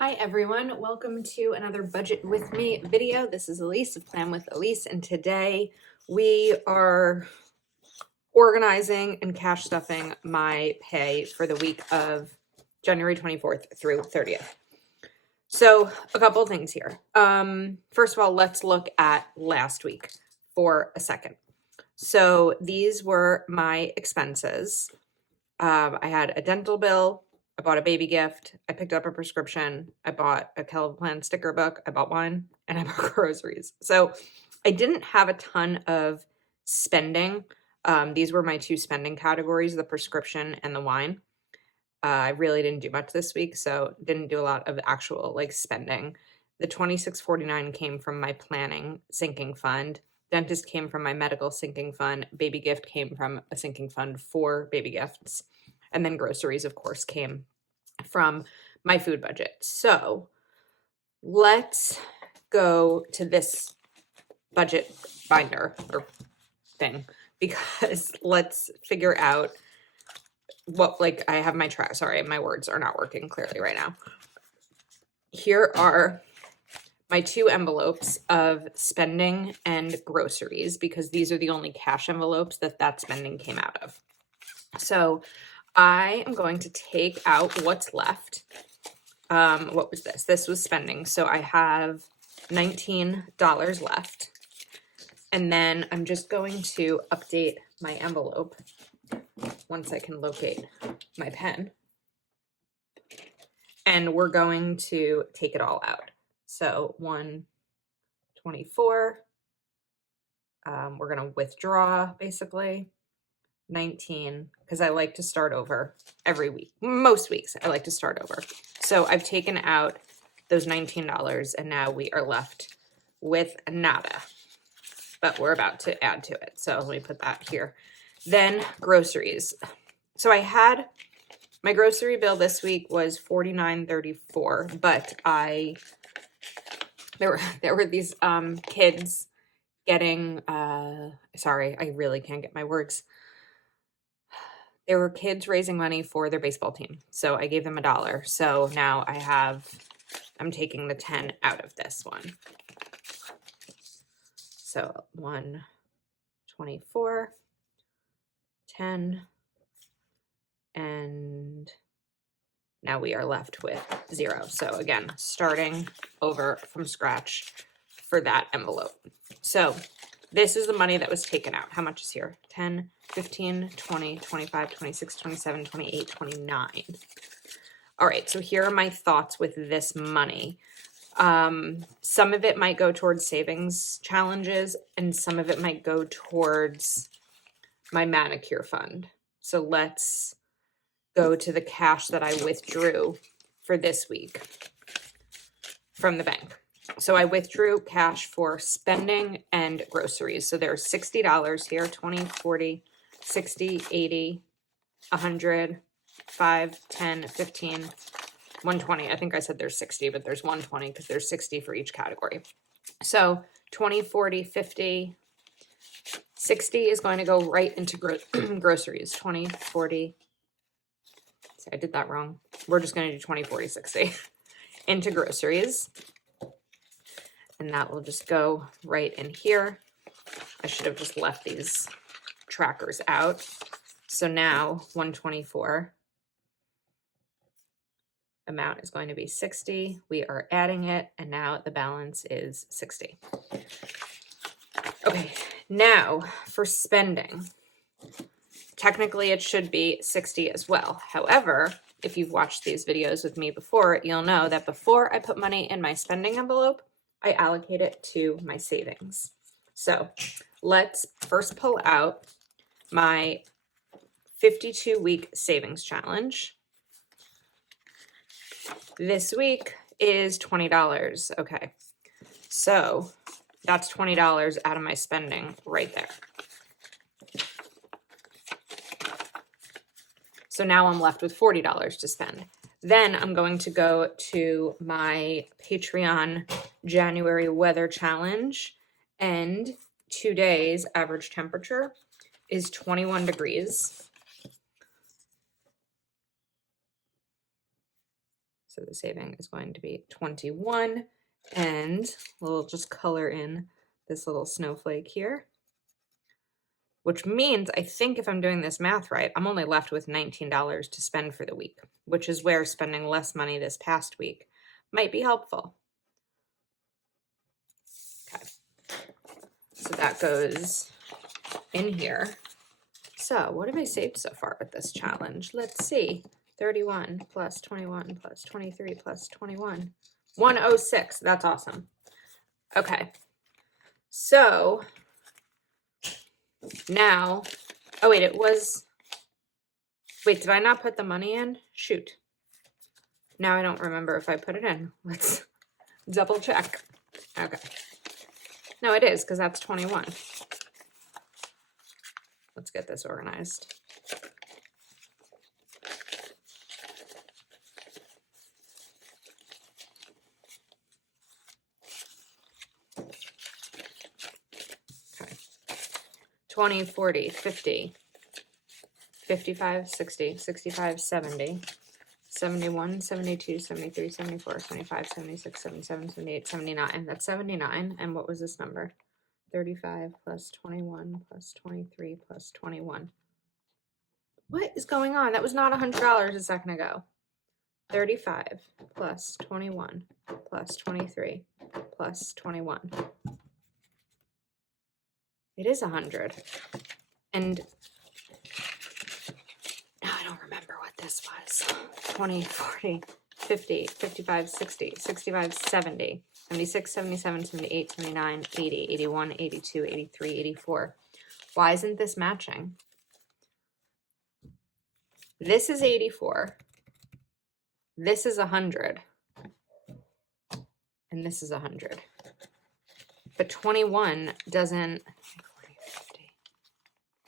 Hi everyone, welcome to another Budget With Me video. This is Elise of Plan with Elise, and today we are organizing and cash stuffing my pay for the week of January 24th through 30th. So a couple of things here. First of all, let's look at last week for a second. So these were my expenses. I had a dental bill, I bought a baby gift, I picked up a prescription, I bought a CalPlan sticker book, I bought wine, and I bought groceries. So I didn't have a ton of spending. These were my two spending categories, the prescription and the wine. I really didn't do much this week, so didn't do a lot of actual spending. The $26.49 came from my planning sinking fund. Dentist came from my medical sinking fund. Baby gift came from a sinking fund for baby gifts. And then groceries, of course, came from my food budget. So let's go to this budget binder or thing, because let's figure out what, I have my track. Sorry, my words are not working clearly right now. Here are my two envelopes of spending and groceries, because these are the only cash envelopes that spending came out of. So I am going to take out what's left. What was this? This was spending. So I have $19 left. And then I'm just going to update my envelope once I can locate my pen. And we're going to take it all out. So 124. We're going to withdraw basically 19, because I like to start over every week. Most weeks I like to start over. So I've taken out those $19 and now we are left with nada, but we're about to add to it. So let me put that here. Then groceries. So I had my grocery bill this week was $49.34, but there were these kids getting sorry, I really can't get my words. There were kids raising money for their baseball team. So I gave them $1. So now I'm taking the 10 out of this one. So 124, 10, and now we are left with 0. So again, starting over from scratch for that envelope. So this is the money that was taken out. How much is here? 10, 15, 20, 25, 26, 27, 28, 29. All right, so here are my thoughts with this money. Some of it might go towards savings challenges, and some of it might go towards my manicure fund. So let's go to the cash that I withdrew for this week from the bank. So I withdrew cash for spending and groceries. So there's $60 here, 20, 40, 60, 80, 100, 5, 10, 15, 120. I think I said there's 60, but there's 120 because there's 60 for each category. So 20, 40, 50, 60 is going to go right into groceries. 20, 40. See, I did that wrong. We're just going to do 20, 40, 60 into groceries. And that will just go right in here. I should have just left these trackers out. So now 124 amount is going to be 60. We are adding it, and now the balance is 60. Okay, now for spending. Technically, it should be 60 as well. However, if you've watched these videos with me before, you'll know that before I put money in my spending envelope, I allocate it to my savings. So let's first pull out my 52-week savings challenge. This week is $20. Okay, so that's $20 out of my spending right there. So now I'm left with $40 to spend. Then I'm going to go to my Patreon January weather challenge, and today's average temperature is 21 degrees. So the saving is going to be 21, and we'll just color in this little snowflake here, which means I think if I'm doing this math right, I'm only left with $19 to spend for the week, which is where spending less money this past week might be helpful. Okay, so that goes in here. So what have I saved so far with this challenge? Let's see. 31 plus 21 plus 23 plus 21. 106. That's awesome. Okay. So now, oh wait, wait, did I not put the money in? Shoot. Now I don't remember if I put it in. Let's double check. Okay. No, it is, because that's 21. Let's get this organized. Okay. 20, 40, 50, 55, 60, 65, 70, 71, 72, 73, 74, 75, 76, 77, 78, 79. That's 79. And what was this number? 35 plus 21 plus 23 plus 21. What is going on? That was not $100 a second ago. 35 plus 21 plus 23 plus 21. It is 100. And now I don't remember what this was. 20, 40, 50, 55, 60, 65, 70, 76, 77, 78, 79, 80, 81, 82, 83, 84. Why isn't this matching? This is 84. This is 100. And this is 100. But 21 doesn't...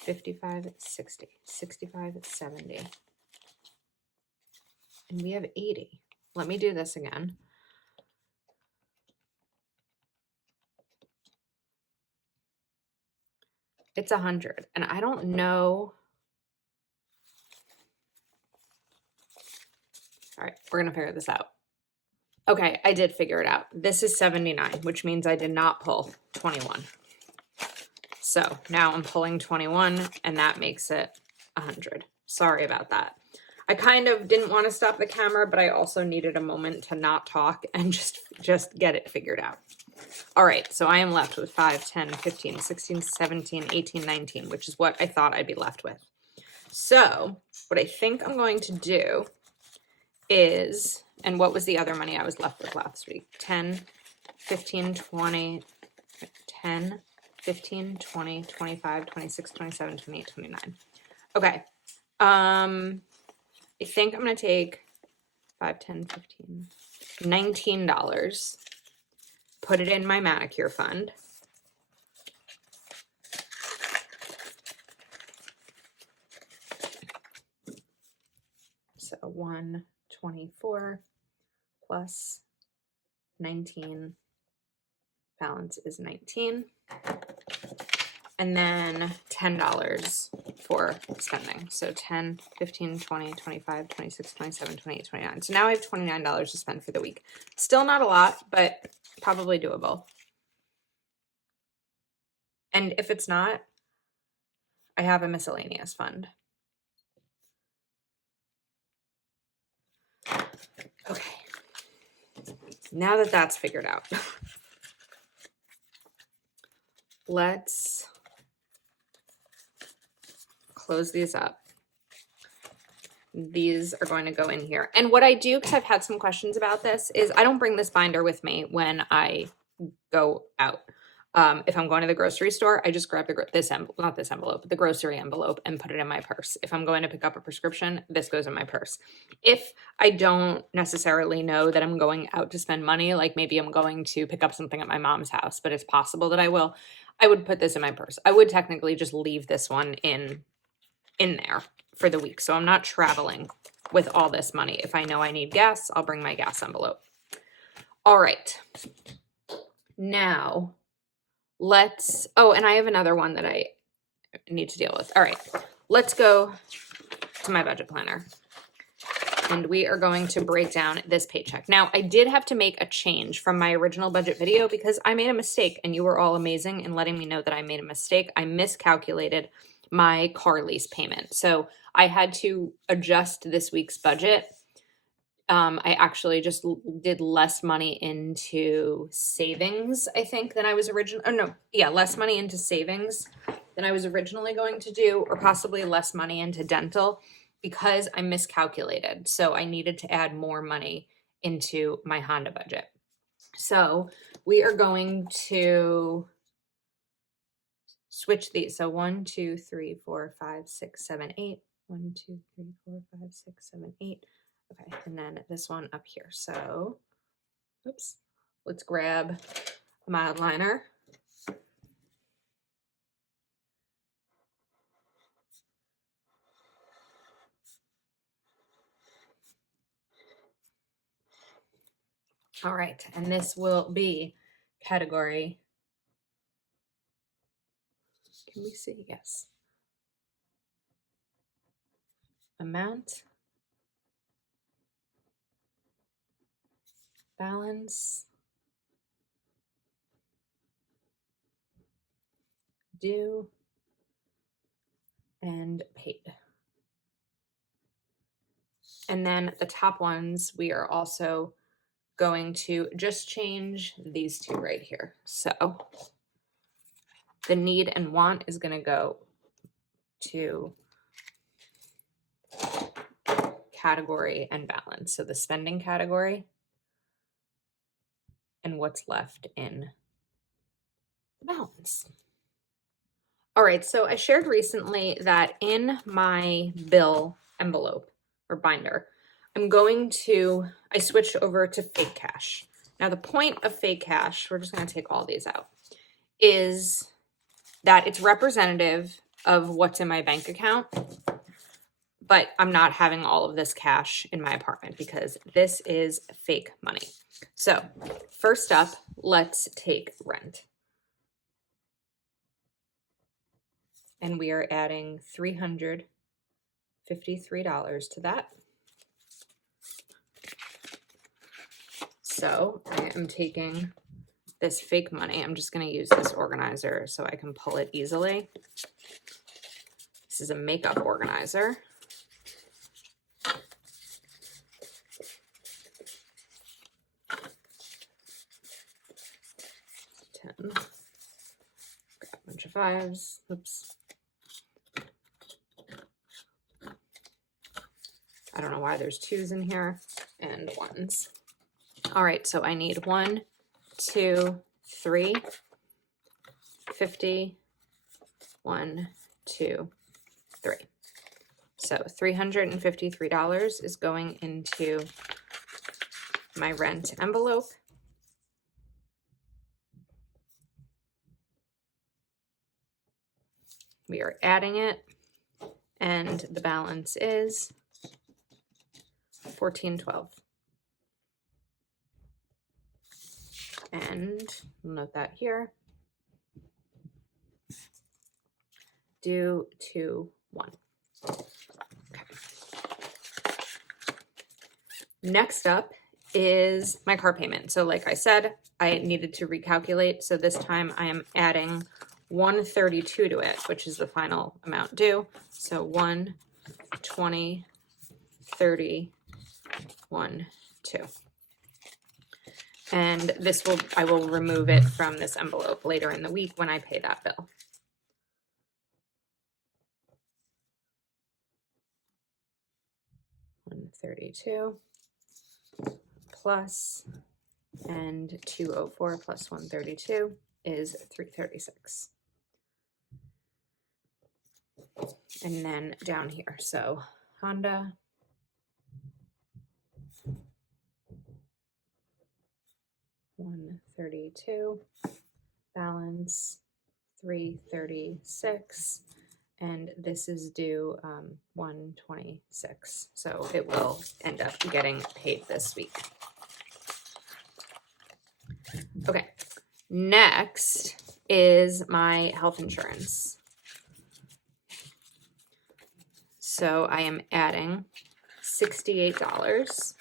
55, 60, 65, 70. And we have 80. Let me do this again. It's 100. And I don't know. All right, we're going to figure this out. Okay, I did figure it out. This is 79, which means I did not pull 21. So now I'm pulling 21, and that makes it 100. Sorry about that. I kind of didn't want to stop the camera, but I also needed a moment to not talk and just get it figured out. All right, so I am left with 5, 10, 15, 16, 17, 18, 19, which is what I thought I'd be left with. So what I think I'm going to do is, and what was the other money I was left with last week? 10, 15, 20, 10, 15, 20, 25, 26, 27, 28, 29. Okay. I think I'm going to take 5, 10, 15, $19, put it in my manicure fund. So 124 plus 19, balance is 19. And then $10 for spending. So 10, 15, 20, 25, 26, 27, 28, 29. So now I have $29 to spend for the week. Still not a lot, but probably doable. And if it's not, I have a miscellaneous fund. Okay. Now that that's figured out, let's close these up. These are going to go in here. And what I do, because I've had some questions about this, is I don't bring this binder with me when I go out. If I'm going to the grocery store, I just grab the grocery envelope and put it in my purse. If I'm going to pick up a prescription, this goes in my purse. If I don't necessarily know that I'm going out to spend money, like maybe I'm going to pick up something at my mom's house, but it's possible that I would put this in my purse. I would technically just leave this one in there for the week. So I'm not traveling with all this money. If I know I need gas, I'll bring my gas envelope. All right. Now and I have another one that I need to deal with. All right, let's go to my budget planner. and we are going to break down this paycheck. Now, I did have to make a change from my original budget video because I made a mistake, and you were all amazing in letting me know that I made a mistake. I miscalculated my car lease payment. So I had to adjust this week's budget. I actually just did less money into savings, I think, than I was less money into savings than I was originally going to do, or possibly less money into dental, because I miscalculated. So I needed to add more money into my Honda budget. So we are going to switch these. So 1, 2, 3, 4, 5, 6, 7, 8. 1, 2, 3, 4, 5, 6, 7, 8. Okay, and then this one up here. So, oops, let's grab a mild liner. All right, and this will be category. Can we see? Yes. Amount, balance, due, and paid. And then the top ones, we are also going to just change these two right here. So the need and want is going to go to category and balance. So the spending category and what's left in the balance. All right, so I shared recently that in my bill envelope or binder, I switched over to fake cash. Now the point of fake cash, we're just going to take all these out, is that it's representative of what's in my bank account, but I'm not having all of this cash in my apartment because this is fake money. So first up, let's take rent. And we are adding $353 to that. So I am taking this fake money. I'm just going to use this organizer so I can pull it easily. This is a makeup organizer. Grab a bunch of 5s. Oops. I don't know why there's 2s in here and 1s. All right, so I need 1, 2, 3, 50, 1, 2, 3. So $353 is going into my rent envelope. We are adding it, and the balance is $14.12. And note that here. Due to 1. Okay. Next up is my car payment. So like I said, I needed to recalculate. So this time I am adding $132 to it, which is the final amount due. So 120, 30, 1, 2. And I will remove it from this envelope later in the week when I pay that bill. $132 plus, and 204 plus 132 is $336. And then down here, so Honda, $132, balance $336, and this is due $126. So it will end up getting paid this week. Okay, next is my health insurance. So I am adding $68.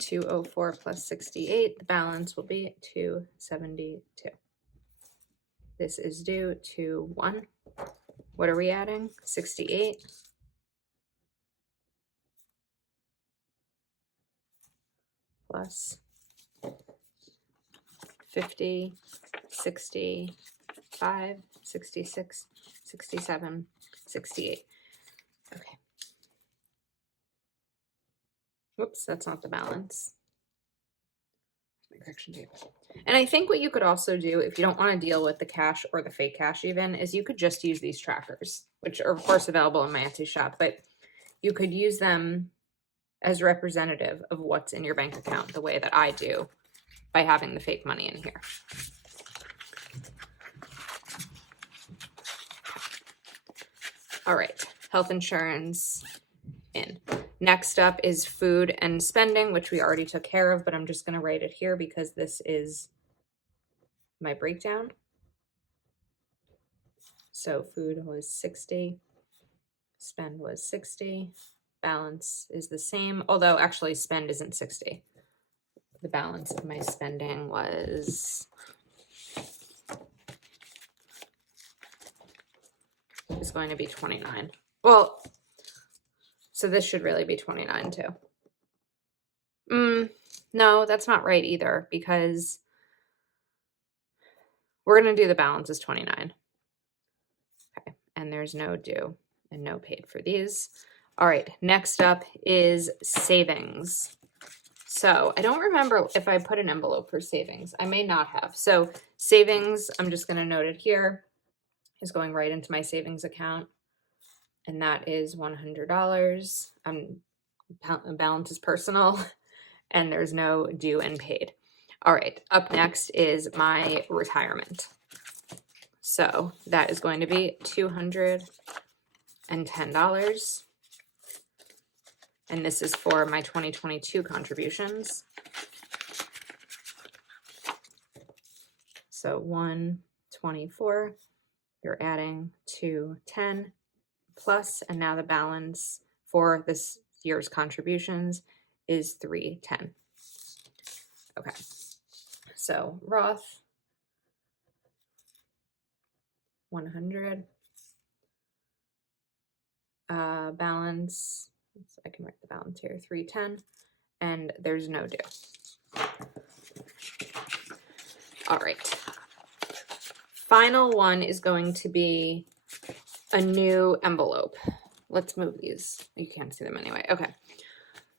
$204 plus 68, the balance will be $272. This is due to 1. What are we adding? 68 plus 50, 65, 66, 67, 68. Okay. Whoops, that's not the balance. My correction tape. And I think what you could also do, if you don't want to deal with the cash or the fake cash even, is you could just use these trackers, which are of course available in my Etsy shop, but you could use them as representative of what's in your bank account the way that I do by having the fake money in here. All right, health insurance in. Next up is food and spending, which we already took care of, but I'm just going to write it here because this is my breakdown. So food was 60, spend was 60, balance is the same, although actually spend isn't 60. The balance of my spending is going to be 29. Well, so this should really be 29 too. No, that's not right either, because we're going to do the balance as 29. Okay, and there's no due and no paid for these. All right, next up is savings. So I don't remember if I put an envelope for savings. I may not have. So savings, I'm just going to note it here, is going right into my savings account. And that is $100. Balance is personal, and there's no due and paid. All right, up next is my retirement. So that is going to be $210. And this is for my 2022 contributions. So 124, you're adding 210 plus, and now the balance for this year's contributions is 310. Okay, so Roth 100, balance, I can write the balance here, 310, and there's no due. All right, final one is going to be a new envelope. Let's move these. You can't see them anyway. Okay.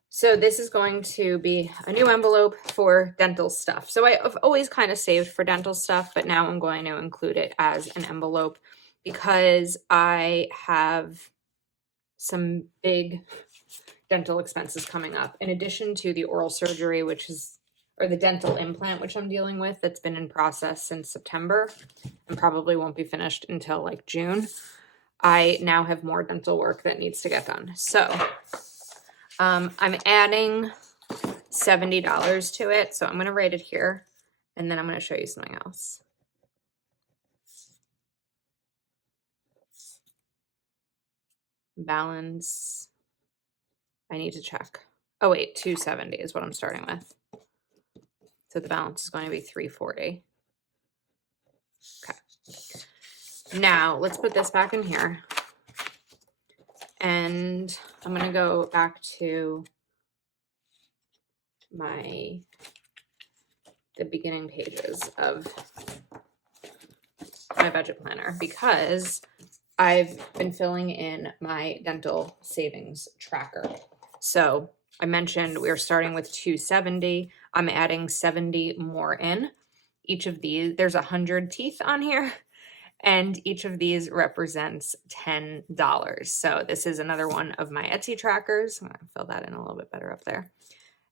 So this is going to be a new envelope for dental stuff. So I've always kind of saved for dental stuff, but now I'm going to include it as an envelope because I have some big dental expenses coming up. In addition to the oral surgery, or the dental implant, which I'm dealing with, that's been in process since September and probably won't be finished until like June. I now have more dental work that needs to get done. So I'm adding $70 to it. So I'm going to write it here, and then I'm going to show you something else. Balance, I need to check. Oh wait, 270 is what I'm starting with. So the balance is going to be 340. Okay. Now let's put this back in here. And I'm going to go back to the beginning pages of my budget planner because I've been filling in my dental savings tracker. So I mentioned we are starting with 270. I'm adding 70 more in. Each of these, there's 100 teeth on here, and each of these represents $10. So this is another one of my Etsy trackers. I'm going to fill that in a little bit better up there.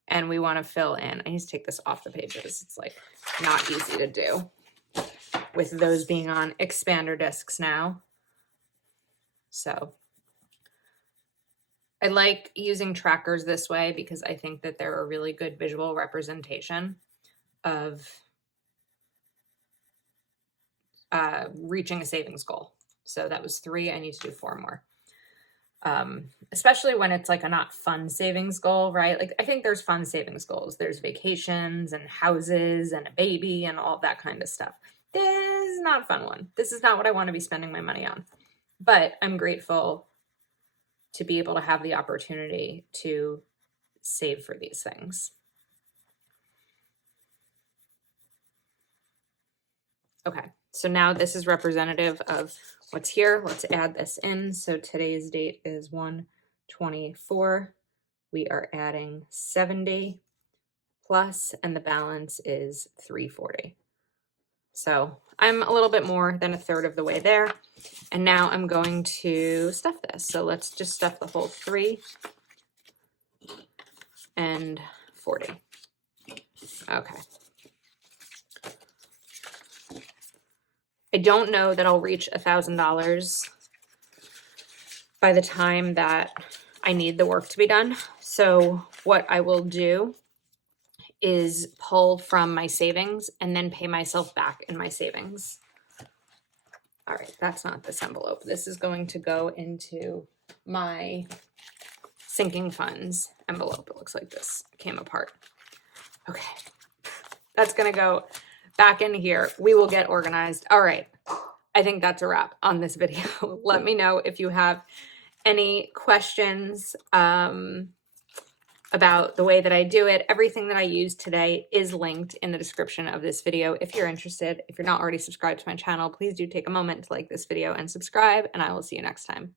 And we want to fill in, I need to take this off the pages. It's like not easy to do with those being on expander discs now. So I like using trackers this way because I think that they're a really good visual representation of reaching a savings goal. So that was 3. I need to do 4 more. Especially when it's like a not fun savings goal, right? Like I think there's fun savings goals. There's vacations and houses and a baby and all that kind of stuff. This is not a fun one. This is not what I want to be spending my money on. But I'm grateful to be able to have the opportunity to save for these things. Okay, so now this is representative of what's here. Let's add this in. So today's date is 1/24. We are adding 70 plus, and the balance is 340. So I'm a little bit more than a third of the way there. And now I'm going to stuff this. So let's just stuff the whole 3 and 40. Okay. I don't know that I'll reach $1,000 by the time that I need the work to be done. So what I will do is pull from my savings and then pay myself back in my savings. All right, that's not this envelope. This is going to go into my sinking funds envelope. It looks like this came apart. Okay, that's gonna go back in here. We will get organized. All right, I think that's a wrap on this video. Let me know if you have any questions about the way that I do it. Everything that I used today is linked in the description of this video if you're interested. If you're not already subscribed to my channel, please do take a moment to like this video and subscribe, and I will see you next time.